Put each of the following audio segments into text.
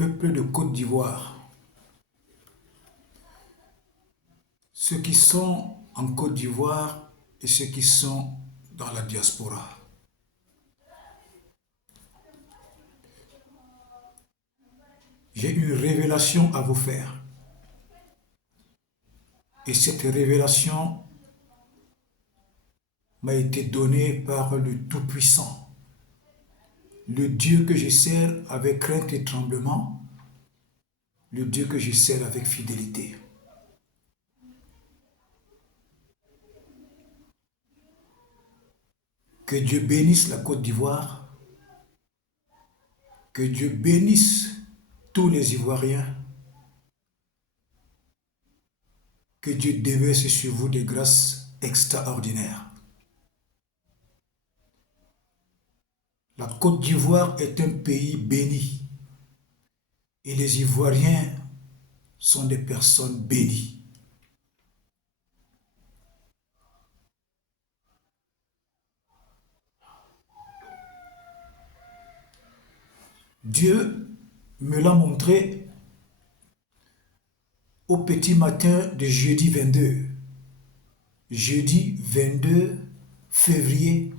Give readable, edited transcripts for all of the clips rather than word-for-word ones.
peuple de Côte d'Ivoire, ceux qui sont en Côte d'Ivoire et ceux qui sont dans la diaspora. J'ai une révélation à vous faire. Et cette révélation m'a été donnée par le Tout-Puissant, le Dieu que je sers avec crainte et tremblement, le Dieu que je sers avec fidélité. Que Dieu bénisse la Côte d'Ivoire, que Dieu bénisse tous les Ivoiriens, que Dieu déverse sur vous des grâces extraordinaires. La Côte d'Ivoire est un pays béni et les Ivoiriens sont des personnes bénies. Dieu me l'a montré au petit matin de jeudi 22. Jeudi 22 février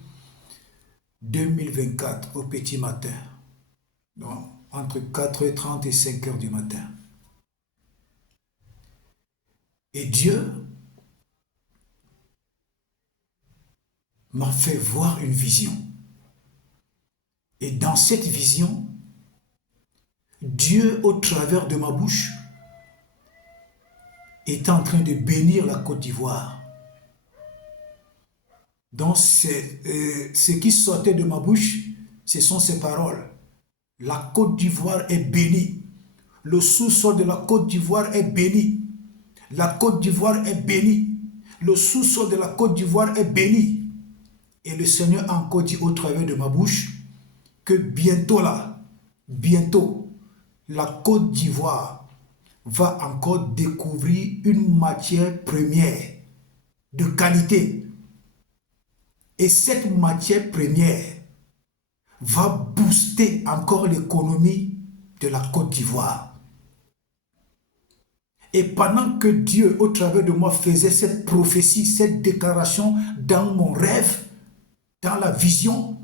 2024 au petit matin. Donc, entre 4h30 et 5h du matin. Et Dieu m'a fait voir une vision. Et dans cette vision, Dieu, au travers de ma bouche, est en train de bénir la Côte d'Ivoire. Donc, ce qui sortait de ma bouche, ce sont ces paroles. La Côte d'Ivoire est bénie. Le sous-sol de la Côte d'Ivoire est béni. La Côte d'Ivoire est bénie. Le sous-sol de la Côte d'Ivoire est béni. Et le Seigneur a encore dit au travers de ma bouche que bientôt la Côte d'Ivoire va encore découvrir une matière première de qualité. Et cette matière première va booster encore l'économie de la Côte d'Ivoire. Et pendant que Dieu, au travers de moi, faisait cette prophétie, cette déclaration dans mon rêve, dans la vision,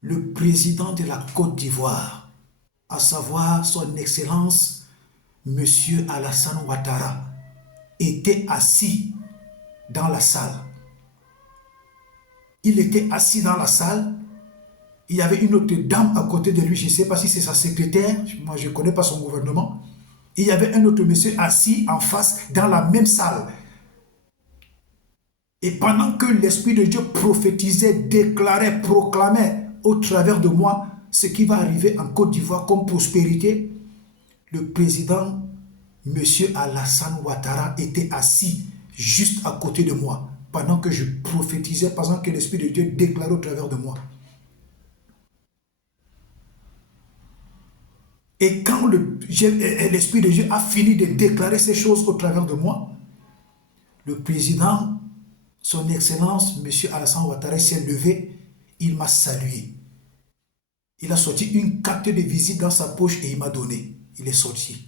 le président de la Côte d'Ivoire, à savoir son Excellence, M. Alassane Ouattara, était assis dans la salle. Il était assis dans la salle. Il y avait une autre dame à côté de lui. Je ne sais pas si c'est sa secrétaire. Moi, je ne connais pas son gouvernement. Il y avait un autre monsieur assis en face dans la même salle. Et pendant que l'Esprit de Dieu prophétisait, déclarait, proclamait au travers de moi ce qui va arriver en Côte d'Ivoire comme prospérité, le président, M. Alassane Ouattara, était assis juste à côté de moi pendant que je prophétisais, pendant que l'Esprit de Dieu déclarait au travers de moi. Et quand l'Esprit de Dieu a fini de déclarer ces choses au travers de moi, le président, son Excellence, M. Alassane Ouattara, s'est levé, il m'a salué. Il a sorti une carte de visite dans sa poche et il m'a donné. Il est sorti.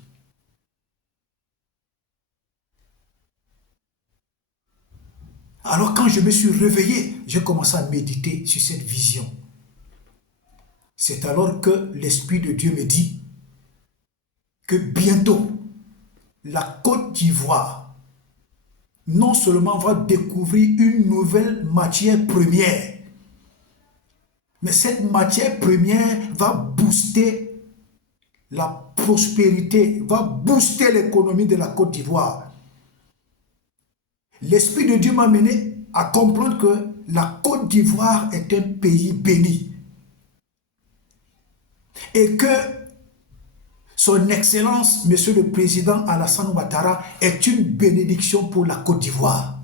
Alors quand je me suis réveillé, j'ai commencé à méditer sur cette vision. C'est alors que l'Esprit de Dieu me dit que bientôt, la Côte d'Ivoire non seulement va découvrir une nouvelle matière première, mais cette matière première va booster la prospérité, va booster l'économie de la Côte d'Ivoire. L'Esprit de Dieu m'a amené à comprendre que la Côte d'Ivoire est un pays béni. Et que son Excellence, Monsieur le Président Alassane Ouattara, est une bénédiction pour la Côte d'Ivoire.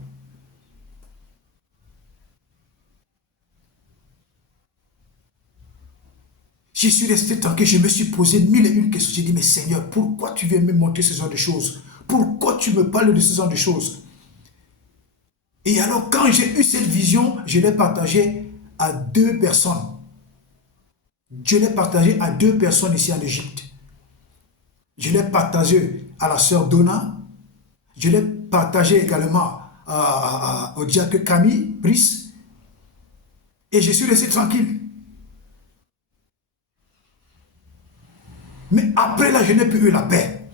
Je suis resté tranquille, je me suis posé mille et une questions. J'ai dit, mais Seigneur, pourquoi tu viens me montrer ce genre de choses? Pourquoi tu me parles de ce genre de choses? Et alors, quand j'ai eu cette vision, je l'ai partagée à 2 personnes. Je l'ai partagé à 2 personnes ici en Égypte. Je l'ai partagé à la sœur Donna. Je l'ai partagé également au diacre Camille Brice. Et je suis resté tranquille. Mais après là, je n'ai plus eu la paix.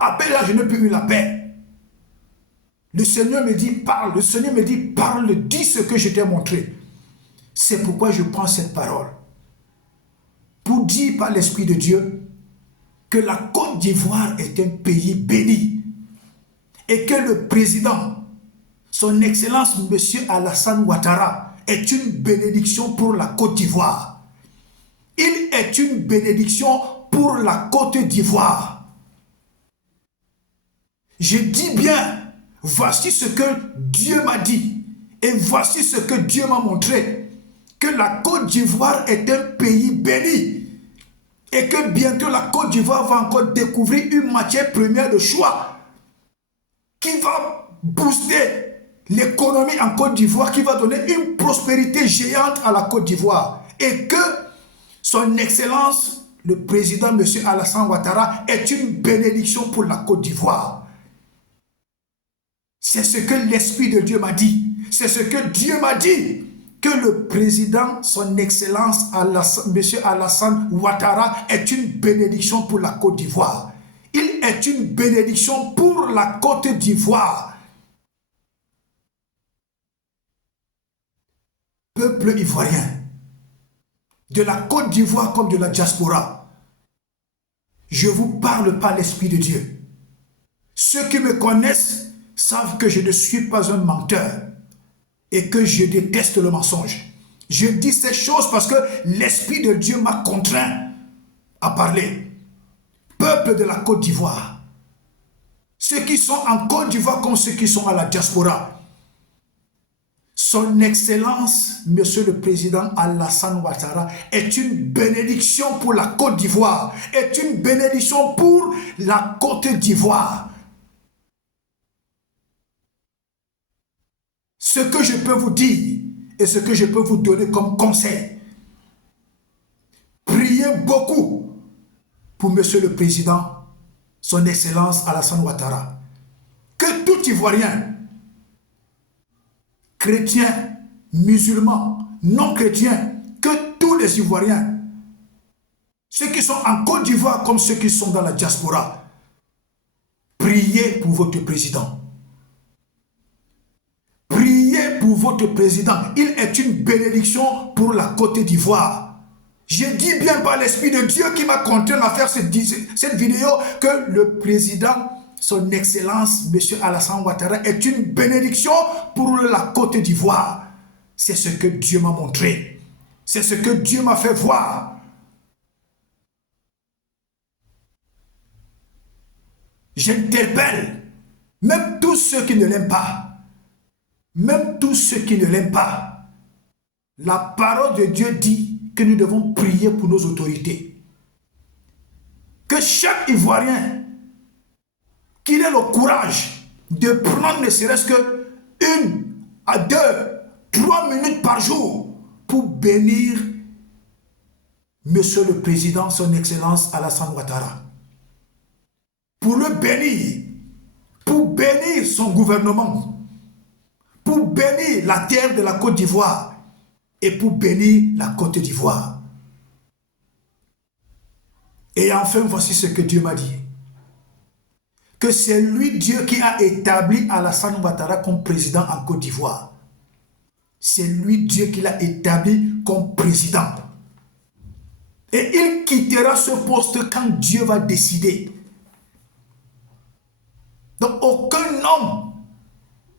Après là, je n'ai plus eu la paix. Le Seigneur me dit, parle. Le Seigneur me dit, parle, dis ce que je t'ai montré. C'est pourquoi je prends cette parole. Pour dire par l'Esprit de Dieu que la Côte d'Ivoire est un pays béni. Et que le président, son Excellence M. Alassane Ouattara, est une bénédiction pour la Côte d'Ivoire. Il est une bénédiction pour la Côte d'Ivoire. Je dis bien, voici ce que Dieu m'a dit et voici ce que Dieu m'a montré, que la Côte d'Ivoire est un pays béni et que bientôt la Côte d'Ivoire va encore découvrir une matière première de choix qui va booster l'économie en Côte d'Ivoire, qui va donner une prospérité géante à la Côte d'Ivoire et que son Excellence, le président M. Alassane Ouattara, est une bénédiction pour la Côte d'Ivoire. C'est ce que l'Esprit de Dieu m'a dit. C'est ce que Dieu m'a dit. Que le président, son Excellence, M. Alassane Ouattara, est une bénédiction pour la Côte d'Ivoire. Il est une bénédiction pour la Côte d'Ivoire. Peuple ivoirien, de la Côte d'Ivoire comme de la diaspora, je vous parle par l'Esprit de Dieu. Ceux qui me connaissent savent que je ne suis pas un menteur et que je déteste le mensonge. Je dis ces choses parce que l'Esprit de Dieu m'a contraint à parler. Peuple de la Côte d'Ivoire, ceux qui sont en Côte d'Ivoire comme ceux qui sont à la diaspora, son Excellence, Monsieur le Président Alassane Ouattara, est une bénédiction pour la Côte d'Ivoire, est une bénédiction pour la Côte d'Ivoire. Ce que je peux vous dire et ce que je peux vous donner comme conseil, priez beaucoup pour Monsieur le Président, son Excellence Alassane Ouattara. Que tout Ivoirien, chrétiens, musulmans, non chrétiens, que tous les Ivoiriens, ceux qui sont en Côte d'Ivoire comme ceux qui sont dans la diaspora, priez pour votre président. Priez pour votre président. Il est une bénédiction pour la Côte d'Ivoire. Je dis bien par l'Esprit de Dieu qui m'a contraint à faire cette vidéo que le président, son Excellence, M. Alassane Ouattara, est une bénédiction pour la Côte d'Ivoire. C'est ce que Dieu m'a montré. C'est ce que Dieu m'a fait voir. J'interpelle même tous ceux qui ne l'aiment pas. Même tous ceux qui ne l'aiment pas. La parole de Dieu dit que nous devons prier pour nos autorités. Que chaque Ivoirien, qu'il ait le courage de prendre ne serait-ce que 1 à 2, 3 minutes par jour pour bénir Monsieur le Président, son Excellence Alassane Ouattara. Pour le bénir, pour bénir son gouvernement, pour bénir la terre de la Côte d'Ivoire et pour bénir la Côte d'Ivoire. Et enfin, voici ce que Dieu m'a dit. Que c'est lui, Dieu, qui a établi Alassane Ouattara comme président en Côte d'Ivoire. C'est lui, Dieu, qui l'a établi comme président. Et il quittera ce poste quand Dieu va décider. Donc aucun homme,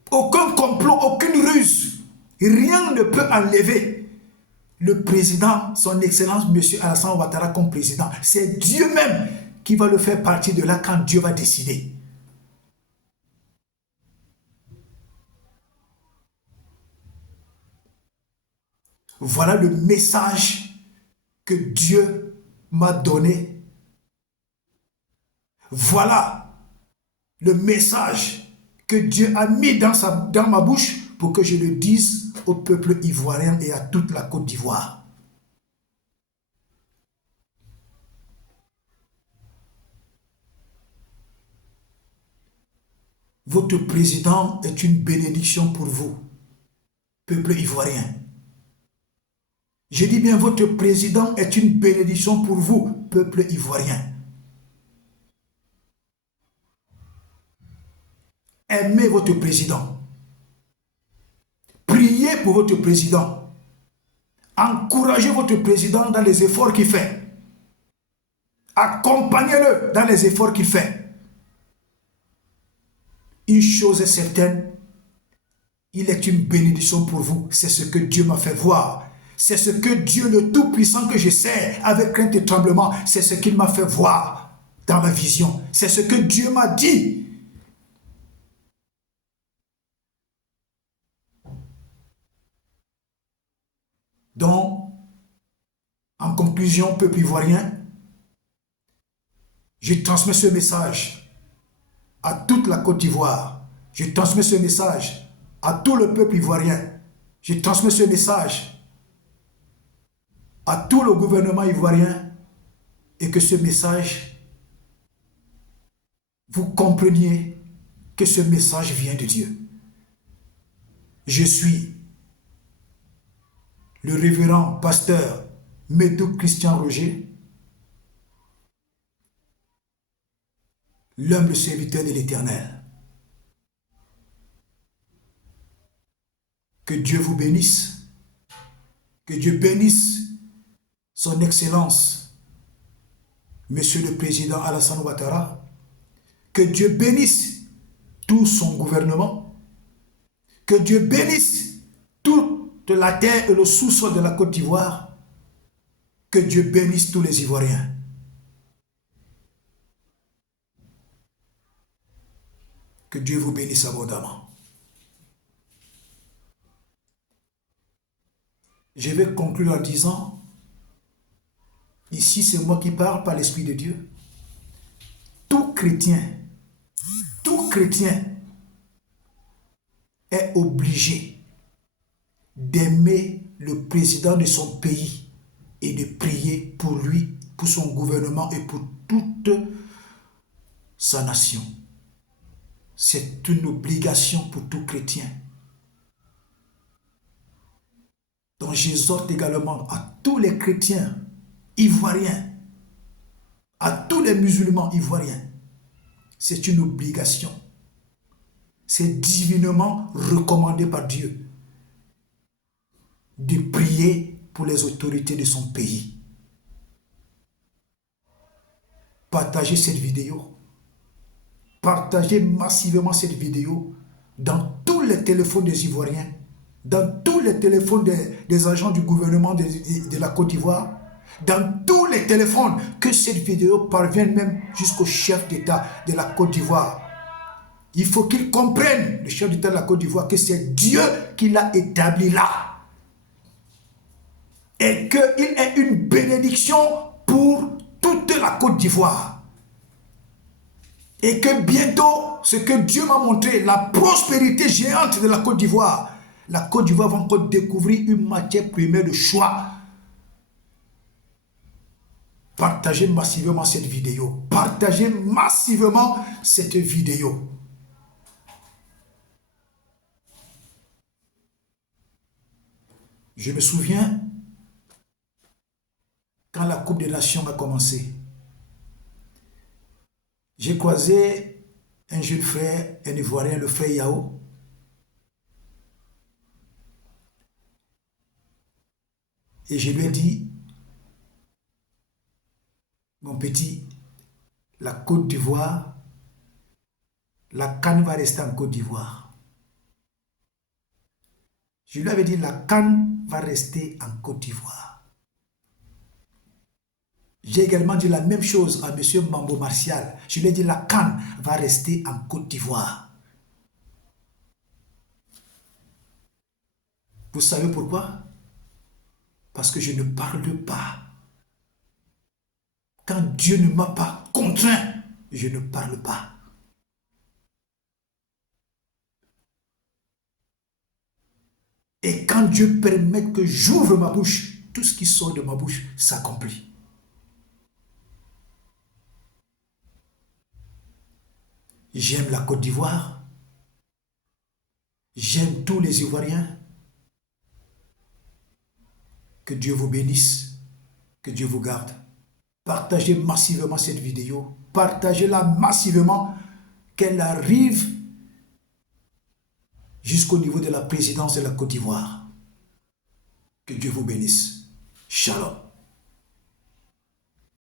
aucun complot, aucune ruse, rien ne peut enlever le président, son Excellence, M. Alassane Ouattara comme président. C'est Dieu même qui va le faire partir de là quand Dieu va décider. Voilà le message que Dieu m'a donné. Voilà le message que Dieu a mis dans ma bouche pour que je le dise au peuple ivoirien et à toute la Côte d'Ivoire. votre président est une bénédiction pour vous, peuple ivoirien. Je dis bien, votre président est une bénédiction pour vous, peuple ivoirien. Aimez votre président. Priez pour votre président. Encouragez votre président dans les efforts qu'il fait. Accompagnez-le dans les efforts qu'il fait. Une chose est certaine, il est une bénédiction pour vous. C'est ce que Dieu m'a fait voir. C'est ce que Dieu le Tout-Puissant que je sers avec crainte et tremblement, c'est ce qu'il m'a fait voir dans ma vision. C'est ce que Dieu m'a dit. Donc, en conclusion, peuple ivoirien, je transmets ce message à toute la Côte d'Ivoire. Je transmets ce message à tout le peuple ivoirien. Je transmets ce message à tout le gouvernement ivoirien et que ce message, vous compreniez que ce message vient de Dieu. Je suis le révérend pasteur Médou Christian Roger, l'humble serviteur de l'Éternel. Que Dieu vous bénisse, que Dieu bénisse son Excellence, Monsieur le Président Alassane Ouattara, que Dieu bénisse tout son gouvernement, que Dieu bénisse toute la terre et le sous-sol de la Côte d'Ivoire, que Dieu bénisse tous les Ivoiriens. Que Dieu vous bénisse abondamment. Je vais conclure en disant, ici c'est moi qui parle par l'Esprit de Dieu, tout chrétien est obligé d'aimer le président de son pays et de prier pour lui, pour son gouvernement et pour toute sa nation. C'est une obligation pour tout chrétien. Donc j'exhorte également à tous les chrétiens ivoiriens, à tous les musulmans ivoiriens. C'est une obligation. C'est divinement recommandé par Dieu de prier pour les autorités de son pays. Partagez cette vidéo. Partagez massivement cette vidéo dans tous les téléphones des Ivoiriens, dans tous les téléphones des agents du gouvernement de la Côte d'Ivoire, dans tous les téléphones, que cette vidéo parvienne même jusqu'au chef d'État de la Côte d'Ivoire. Il faut qu'il comprenne, le chef d'État de la Côte d'Ivoire, que c'est Dieu qui l'a établi là. Et qu'il est une bénédiction pour toute la Côte d'Ivoire. Et que bientôt, ce que Dieu m'a montré, la prospérité géante de la Côte d'Ivoire, la Côte d'Ivoire va encore découvrir une matière première de choix. Partagez massivement cette vidéo. Partagez massivement cette vidéo. Je me souviens, quand la Coupe des Nations a commencé, j'ai croisé un jeune frère, un Ivoirien, le frère Yao. Et je lui ai dit, mon petit, la Côte d'Ivoire, la CAN va rester en Côte d'Ivoire. Je lui avais dit, la CAN va rester en Côte d'Ivoire. J'ai également dit la même chose à M. Mambo Martial. Je lui ai dit, la CAN va rester en Côte d'Ivoire. Vous savez pourquoi? Parce que je ne parle pas. Quand Dieu ne m'a pas contraint, je ne parle pas. Et quand Dieu permet que j'ouvre ma bouche, tout ce qui sort de ma bouche s'accomplit. J'aime la Côte d'Ivoire, J'aime tous les Ivoiriens. Que Dieu vous bénisse. Que Dieu vous garde. Partagez massivement cette vidéo. Partagez-la massivement. Qu'elle arrive jusqu'au niveau de la présidence de la Côte d'Ivoire. Que Dieu vous bénisse. Shalom.